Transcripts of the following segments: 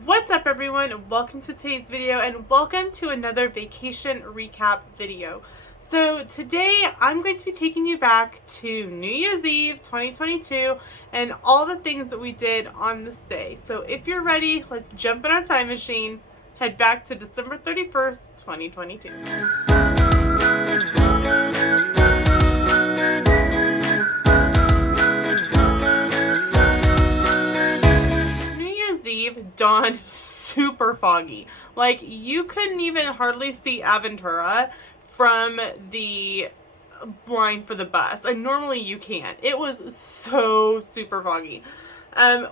What's up everyone? Welcome to today's video and welcome to another vacation recap video. So today I'm going to be taking you back to New Year's Eve 2022 and all the things that we did on this day. So if you're ready, let's jump in our time machine, head back to December 31st, 2022. Dawned super foggy. Like, you couldn't even hardly see Aventura from the line for the bus, and normally you can't. It was so super foggy.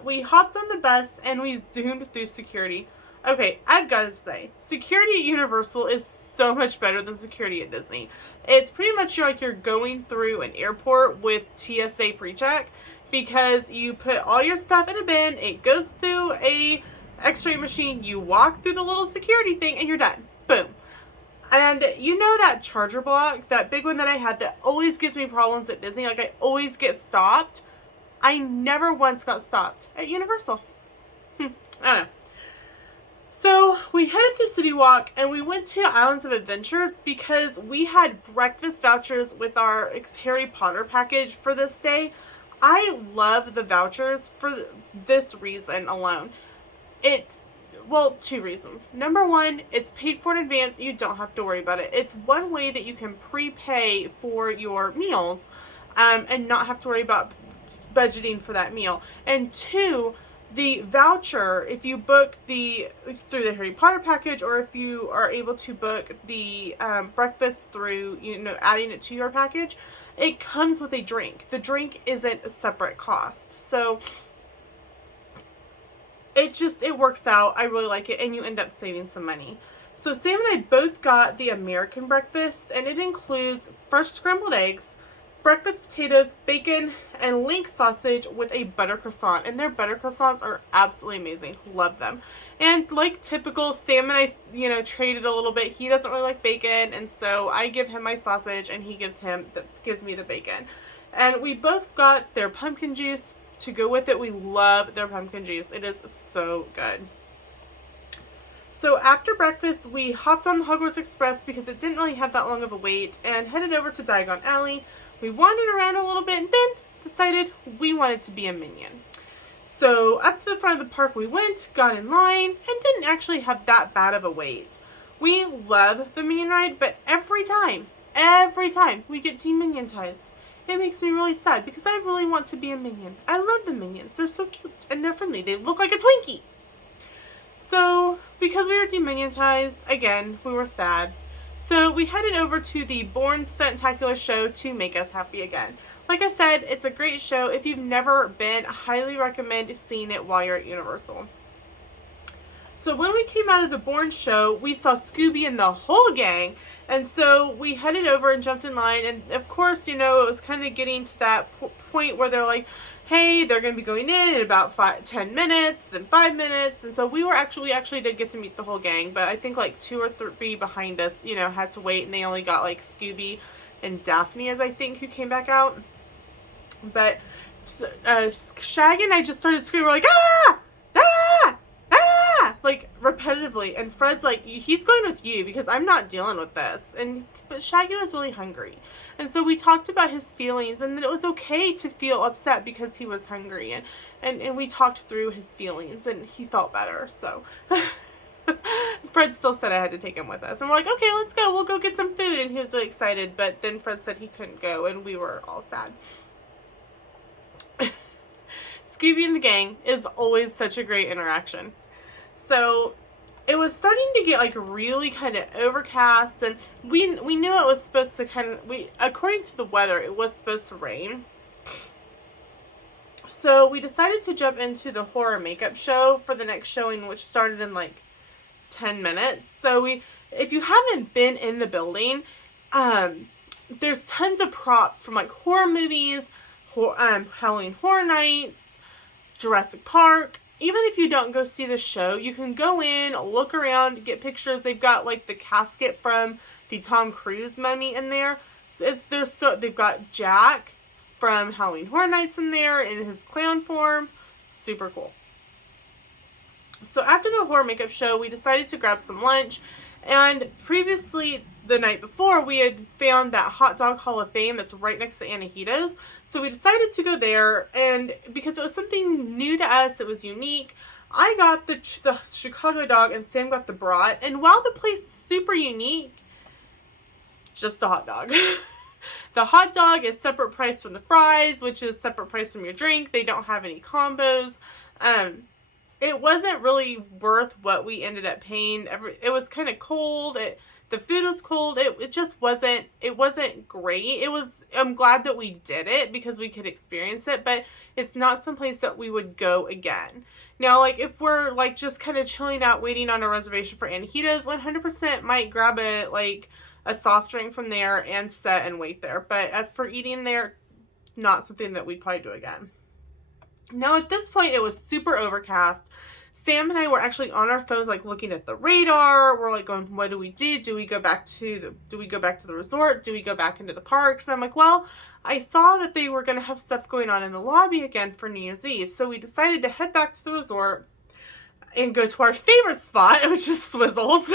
We hopped on the bus and we zoomed through security. Okay, I've got to say, security at Universal is so much better than security at Disney. It's pretty much like you're going through an airport with TSA pre-check, because you put all your stuff in a bin, it goes through a x-ray machine, you walk through the little security thing, and you're done. Boom. And you know that charger block, that big one that I had that always gives me problems at Disney, like I always get stopped? I never once got stopped at Universal. I don't know. So we headed through City Walk and we went to Islands of Adventure because we had breakfast vouchers with our Harry Potter package for this day. I love the vouchers for this reason alone. It's, well, two reasons. Number one, it's paid for in advance. You don't have to worry about it. It's one way that you can prepay for your meals and not have to worry about budgeting for that meal. And two, the voucher, if you book through the Harry Potter package, or if you are able to book the breakfast through, adding it to your package, it comes with a drink. The drink isn't a separate cost. So it works out. I really like it, and you end up saving some money. So Sam and I both got the American breakfast, and it includes fresh scrambled eggs, breakfast potatoes, bacon, and link sausage with a butter croissant. And their butter croissants are absolutely amazing. Love them. And like typical, Sam and I, traded a little bit. He doesn't really like bacon, and so I give him my sausage, and he gives me the bacon. And we both got their pumpkin juice to go with it. We love their pumpkin juice. It is so good. So after breakfast, we hopped on the Hogwarts Express because it didn't really have that long of a wait, and headed over to Diagon Alley. We wandered around a little bit and then decided we wanted to be a minion. So up to the front of the park we went, got in line, and didn't actually have that bad of a wait. We love the Minion ride, but every time we get deminionized, it makes me really sad because I really want to be a minion. I love the minions. They're so cute and they're friendly. They look like a Twinkie. So because we were deminionized, again, we were sad. So we headed over to the Born Stuntacular show to make us happy again. Like I said, it's a great show. If you've never been, I highly recommend seeing it while you're at Universal. So when we came out of the Born show, we saw Scooby and the whole gang. And so we headed over and jumped in line. And of course, it was kind of getting to that point where they're like, hey, they're going to be going in about 10 minutes, then 5 minutes. And so we actually did get to meet the whole gang. But I think like 2 or 3 behind us, had to wait. And they only got like Scooby and Daphne, as I think, who came back out. But Shaggy and I just started screaming. We're like, ah! Ah! Ah! Like, repetitively. And Fred's like, he's going with you because I'm not dealing with this. But Shaggy was really hungry. And so we talked about his feelings, and that it was okay to feel upset because he was hungry. And we talked through his feelings, and he felt better. So Fred still said I had to take him with us. And we're like, okay, let's go. We'll go get some food. And he was really excited. But then Fred said he couldn't go, and we were all sad. Scooby and the gang is always such a great interaction. So it was starting to get like really kind of overcast, and we knew it was supposed to according to the weather, it was supposed to rain. So we decided to jump into the horror makeup show for the next showing, which started in like 10 minutes. So if you haven't been in the building, there's tons of props from like horror movies, Halloween Horror Nights, Jurassic Park. Even if you don't go see the show, you can go in, look around, get pictures. They've got like the casket from the Tom Cruise mummy in there. They've got Jack from Halloween Horror Nights in there in his clown form. Super cool. So after the horror makeup show, we decided to grab some lunch. And previously, the night before, we had found that Hot Dog Hall of Fame that's right next to Anahito's. So we decided to go there, and because it was something new to us, it was unique. I got the Chicago dog, and Sam got the brat. And while the place is super unique, just a hot dog. The hot dog is separate price from the fries, which is separate price from your drink. They don't have any combos. It wasn't really worth what we ended up paying. It was kind of cold. The food was cold. It just wasn't, it wasn't great. I'm glad that we did it because we could experience it, but it's not someplace that we would go again. Now, like, if we're, like, just kind of chilling out, waiting on a reservation for Anahito's, 100% might grab a soft drink from there and sit and wait there. But as for eating there, not something that we'd probably do again. Now, at this point, it was super overcast. Sam and I were actually on our phones, like, looking at the radar. We're like going, what do we do? Do we go back to the resort? Do we go back into the parks? And I'm like, well, I saw that they were going to have stuff going on in the lobby again for New Year's Eve. So we decided to head back to the resort and go to our favorite spot, which is Swizzle's.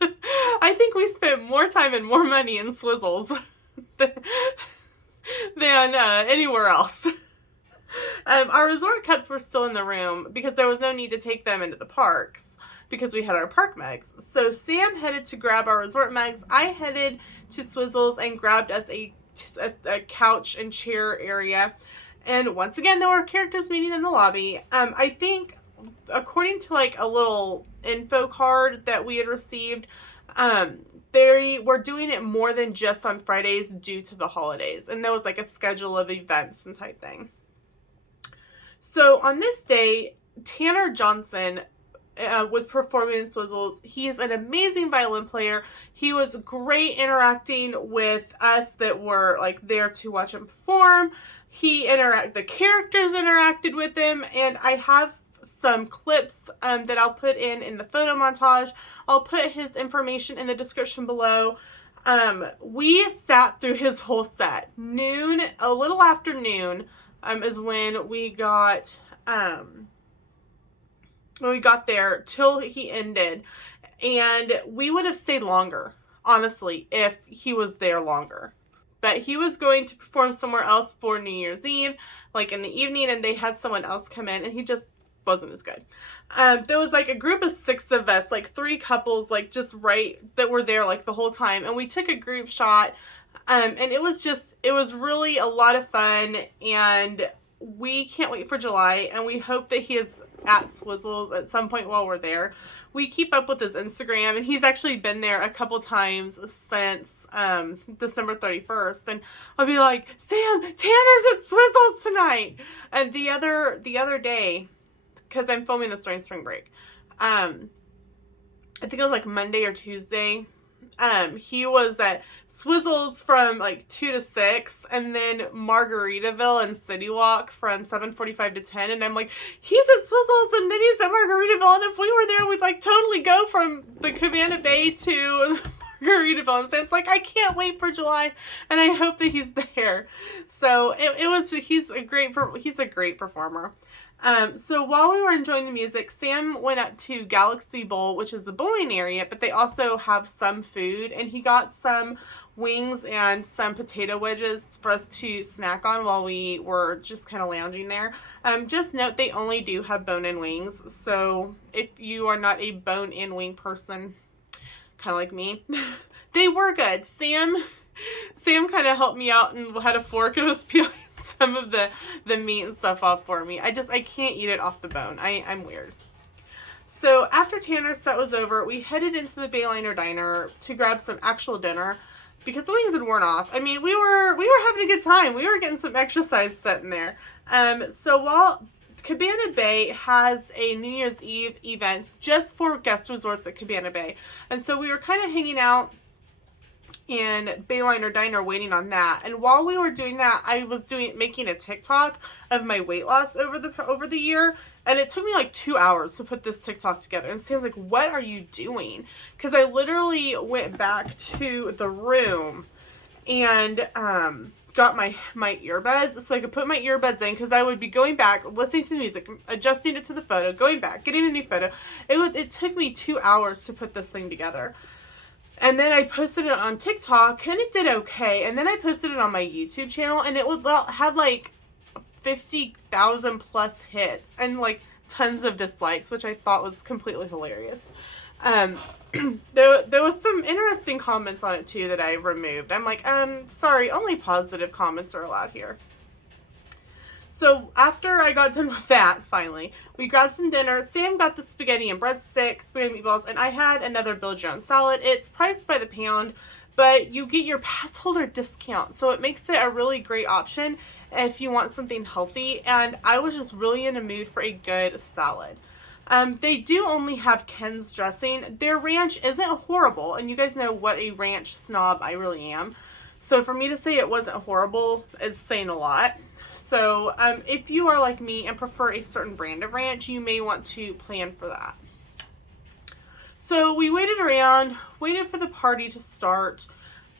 I think we spent more time and more money in Swizzle's than anywhere else. Our resort cups were still in the room because there was no need to take them into the parks because we had our park mugs. So Sam headed to grab our resort mugs. I headed to Swizzle's and grabbed us a couch and chair area. And once again, there were characters meeting in the lobby. I think, according to like a little info card that we had received, they were doing it more than just on Fridays due to the holidays. And there was like a schedule of events and type thing. So on this day, Tanner Johnson was performing in Swizzle's. He is an amazing violin player. He was great interacting with us that were like there to watch him perform. The characters interacted with him, and I have some clips that I'll put in the photo montage. I'll put his information in the description below. We sat through his whole set. A little after noon, is when we got there till he ended, and we would have stayed longer, honestly, if he was there longer. But he was going to perform somewhere else for New Year's Eve, like in the evening, and they had someone else come in, and he just wasn't as good. There was like a group of 6 of us, like 3 couples, like just right that were there like the whole time, and we took a group shot. And it was really a lot of fun, and we can't wait for July, and we hope that he is at Swizzle's at some point while we're there. We keep up with his Instagram, and he's actually been there a couple times since December 31st, and I'll be like, Sam, Tanner's at Swizzle's tonight. And the other day, because I'm filming this during spring break, I think it was like Monday or Tuesday, he was at Swizzle's from like 2 to 6, and then Margaritaville and City Walk from 7:45 to 10, and I'm like, he's at Swizzle's and then he's at Margaritaville, and if we were there, we'd like totally go from the Cabana Bay to Margaritaville. And Sam's like, I can't wait for July, and I hope that he's there. So he's a great performer. So while we were enjoying the music, Sam went up to Galaxy Bowl, which is the bowling area, but they also have some food, and he got some wings and some potato wedges for us to snack on while we were just kind of lounging there. Just note, they only do have bone-in wings, so if you are not a bone-in wing person, kind of like me, they were good. Sam kind of helped me out and had a fork and was peeling some of the meat and stuff off for me. I can't eat it off the bone. I'm weird. So after Tanner's set was over, we headed into the Bayliner Diner to grab some actual dinner because the wings had worn off. I mean, we were having a good time. We were getting some exercise set in there. So while Cabana Bay has a New Year's Eve event just for guest resorts at Cabana Bay, and so we were kind of hanging out in Bayliner Diner waiting on that. And while we were doing that, I was making a TikTok of my weight loss over the year, and it took me like 2 hours to put this TikTok together. And Sam's like, what are you doing? Because I literally went back to the room and got my earbuds so I could put my earbuds in, because I would be going back, listening to the music, adjusting it to the photo, going back, getting a new photo. It took me 2 hours to put this thing together. And then I posted it on TikTok, and it did okay. And then I posted it on my YouTube channel, and it had like 50,000 plus hits and like tons of dislikes, which I thought was completely hilarious. There was some interesting comments on it too that I removed. I'm like, sorry, only positive comments are allowed here. So after I got done with that, finally, we grabbed some dinner. Sam got the spaghetti and breadsticks, spaghetti meatballs, and I had another Build Your Own salad. It's priced by the pound, but you get your pass holder discount, so it makes it a really great option if you want something healthy. And I was just really in a mood for a good salad. They do only have Ken's dressing. Their ranch isn't horrible, and you guys know what a ranch snob I really am. So for me to say it wasn't horrible is saying a lot. So if you are like me and prefer a certain brand of ranch, you may want to plan for that. So we waited around, waited for the party to start,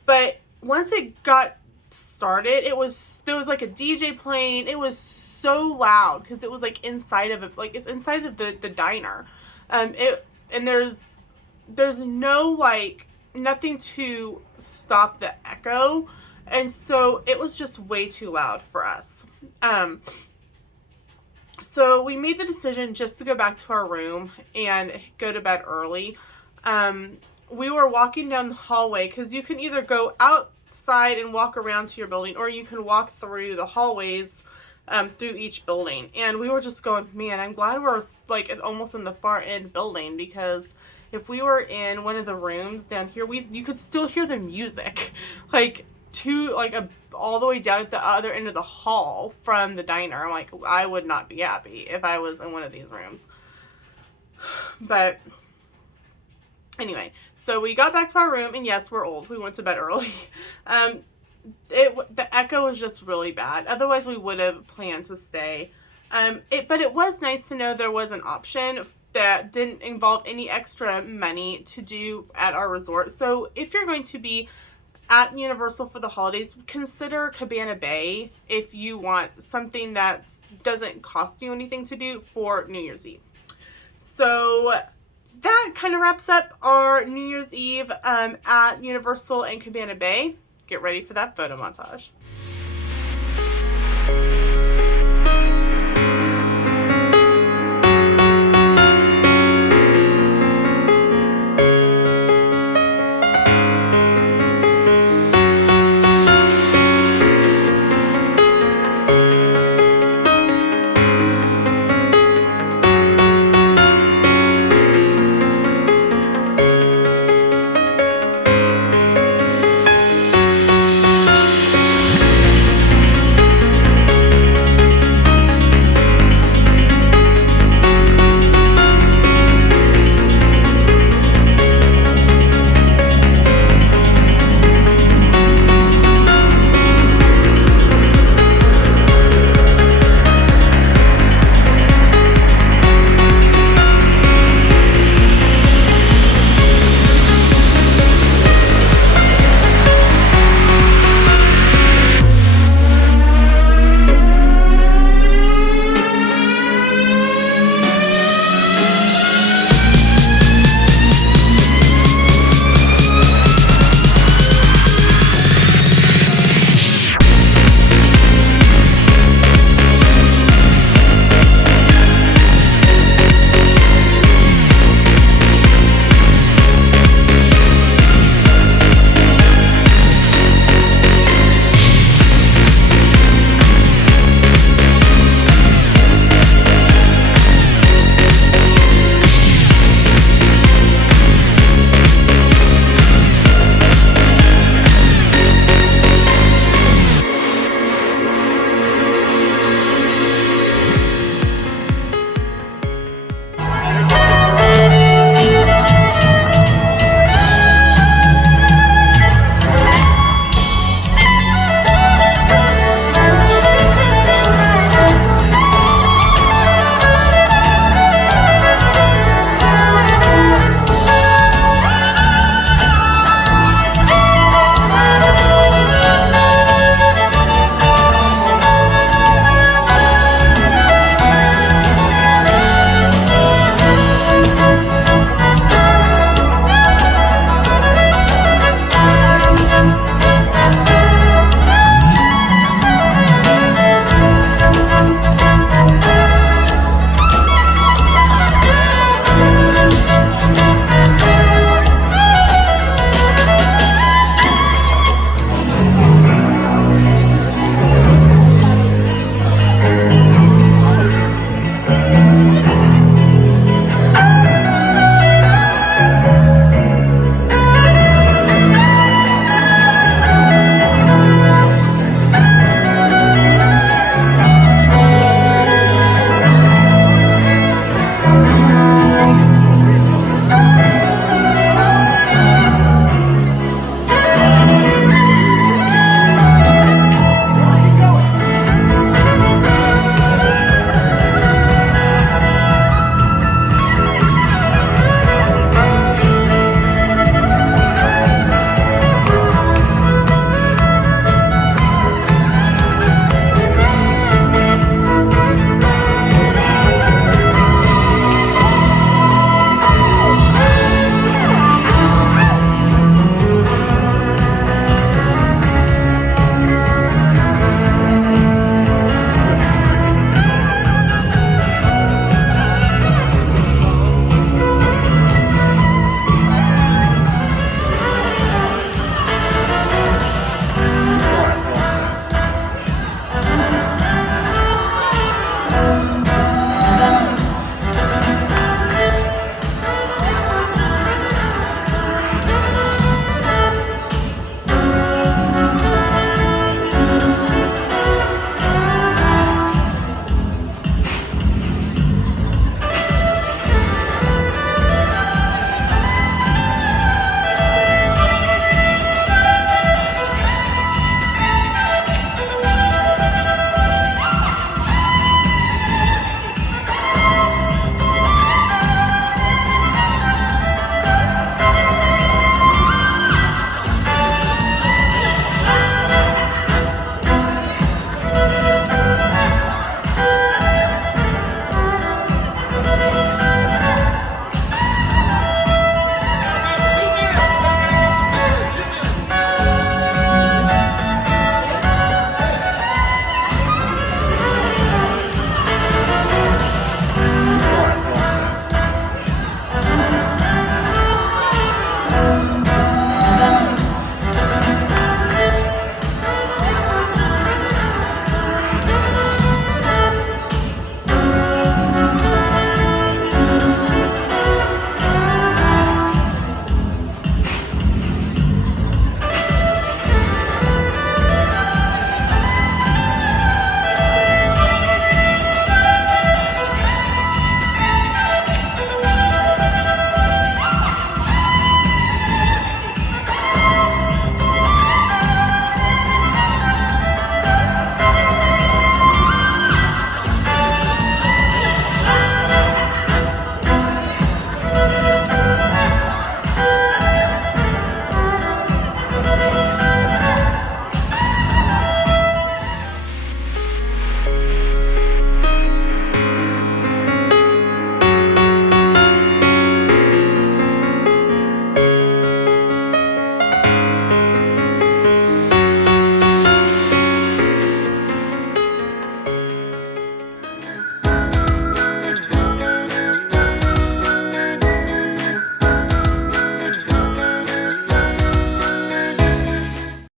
but once it got started, there was like a DJ playing. It was so loud because it was like inside of it, like it's inside of the diner. And there's no like nothing to stop the echo, and so it was just way too loud for us. So we made the decision just to go back to our room and go to bed early. We were walking down the hallway, because you can either go outside and walk around to your building, or you can walk through the hallways through each building. And we were just going, man, I'm glad we're like almost in the far end building, because if we were in one of the rooms down here, you could still hear the music, like all the way down at the other end of the hall from the diner. I'm like, I would not be happy if I was in one of these rooms. But anyway, so we got back to our room, and yes, we're old. We went to bed early. The echo was just really bad. Otherwise, we would have planned to stay. But it was nice to know there was an option that didn't involve any extra money to do at our resort. So if you're going to be at Universal for the holidays, consider Cabana Bay if you want something that doesn't cost you anything to do for New Year's Eve. So that kind of wraps up our New Year's Eve at Universal and Cabana Bay. Get ready for that photo montage.